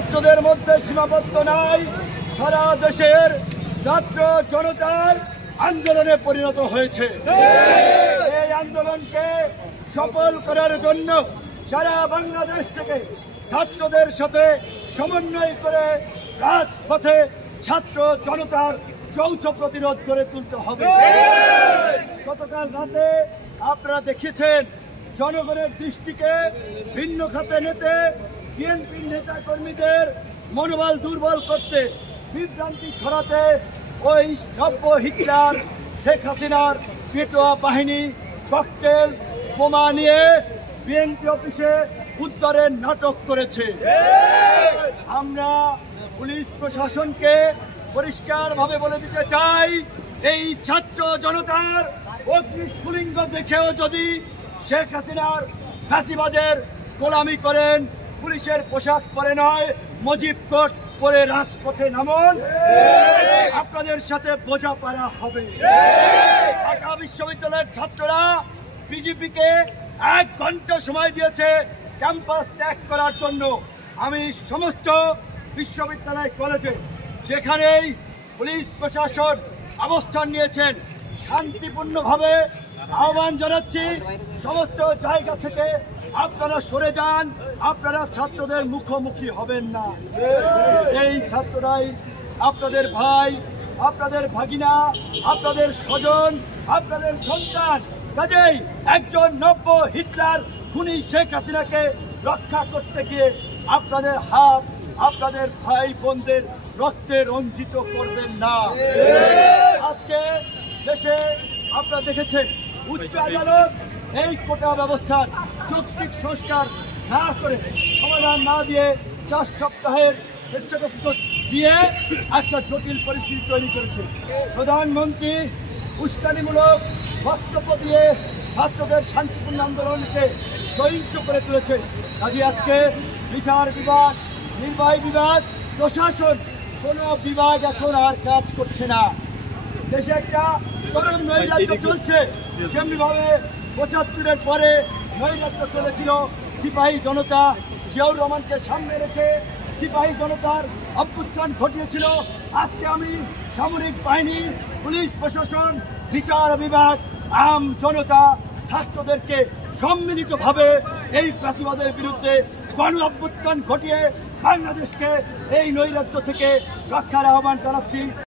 ছাত্রদের মধ্যে সীমাবদ্ধ নাই, সারা দেশের ছাত্র জনতার আন্দোলনে পরিণত হয়েছে। এই আন্দোলনকে সফল করার জন্য সারা বাংলাদেশ থেকে ছাত্রদের সাথে সমন্বয় করে রাজপথে ছাত্র জনতার যৌথ প্রতিরোধ গড়ে তুলতে হবে। গতকাল রাতে আপনারা দেখেছেন জনগণের দৃষ্টিকে ভিন্ন খাতে নিতে বিএনপির নেতা কর্মীদের মনোবল দুর্বল করতে, বিভ্রান্তি ছড়াতে ওই নব্য হিটলার শেখ হাসিনার পেটোয়া বাহিনী ককটেল বোমা নিয়ে বিএনপি অফিসে উদ্ধারের নাটক করেছে। আমরা পুলিশ প্রশাসনকে পরিষ্কারভাবে বলে দিতে চাই, এই ছাত্র জনতার অগ্নিস্ফুলিঙ্গ দেখেও যদি শেখ হাসিনার ফাঁসিবাদের গোলামি করেন, পুলিশের পোশাক পরে নয় মুজিব কোট পরে রাজপথে নামুন, আপনাদের সাথে বোঝাপড়া হবে। ঢাকা বিশ্ববিদ্যালয়ের ছাত্ররা বিজেপিকে 1 ঘন্টা সময় দিয়েছে ক্যাম্পাস ত্যাগ করার জন্য। আমি সমস্ত বিশ্ববিদ্যালয় কলেজে যেখানেই পুলিশ প্রশাসন অবস্থান নিয়েছেন শান্তিপূর্ণভাবে আহ্বান জানাচ্ছি, সমস্ত জায়গা থেকে আপনারা সরে যান, আপনারা ছাত্রদের মুখোমুখি হবেন না। এই ছাত্ররাই আপনাদের ভাই, আপনাদের ভাগিনা, আপনাদের স্বজন, আপনাদের সন্তান। কাজেই একজন নব্য হিটলার খুনি শেখ হাসিনাকে রক্ষা করতে গিয়ে আপনাদের হাত আপনাদের ভাই বোনদের রক্তে রঞ্জিত করবেন না। আজকে দেশে আপনারা দেখেছেন উচ্চ আদালত এই কোটা ব্যবস্থার যৌক্তিক সংস্কার না করে, সমাধান না দিয়ে 4 সপ্তাহের স্ট্যাটাস দিয়ে একটা জটিল পরিস্থিতি তৈরি করেছে। প্রধানমন্ত্রী উস্কানিমূলক বক্তব্য দিয়ে ছাত্রদের শান্তিপূর্ণ আন্দোলনকে সহিংস করে তুলেছে। কাজে আজকে বিচার বিভাগ, নির্বাহী বিভাগ, প্রশাসন কোনো বিভাগ এখন আর কাজ করছে না। দেশে একটা চরম নৈরাজ্য চলছে, সেমনিভাবে 75-এর পরে নৈরাজ্য চলেছিল। সিপাহী জনতা জিয়াউর রহমানকে সামনে রেখে সিপাহী জনতার অভ্যুত্থান ঘটিয়েছিল। আজকে আমি সামরিক বাহিনী, পুলিশ প্রশাসন, বিচার বিভাগ, আম জনতা, ছাত্রদেরকে সম্মিলিতভাবে এই ফ্যাসিবাদের বিরুদ্ধে গণ অভ্যুত্থান ঘটিয়ে বাংলাদেশকে এই নৈরাজ্য থেকে রক্ষার আহ্বান জানাচ্ছি।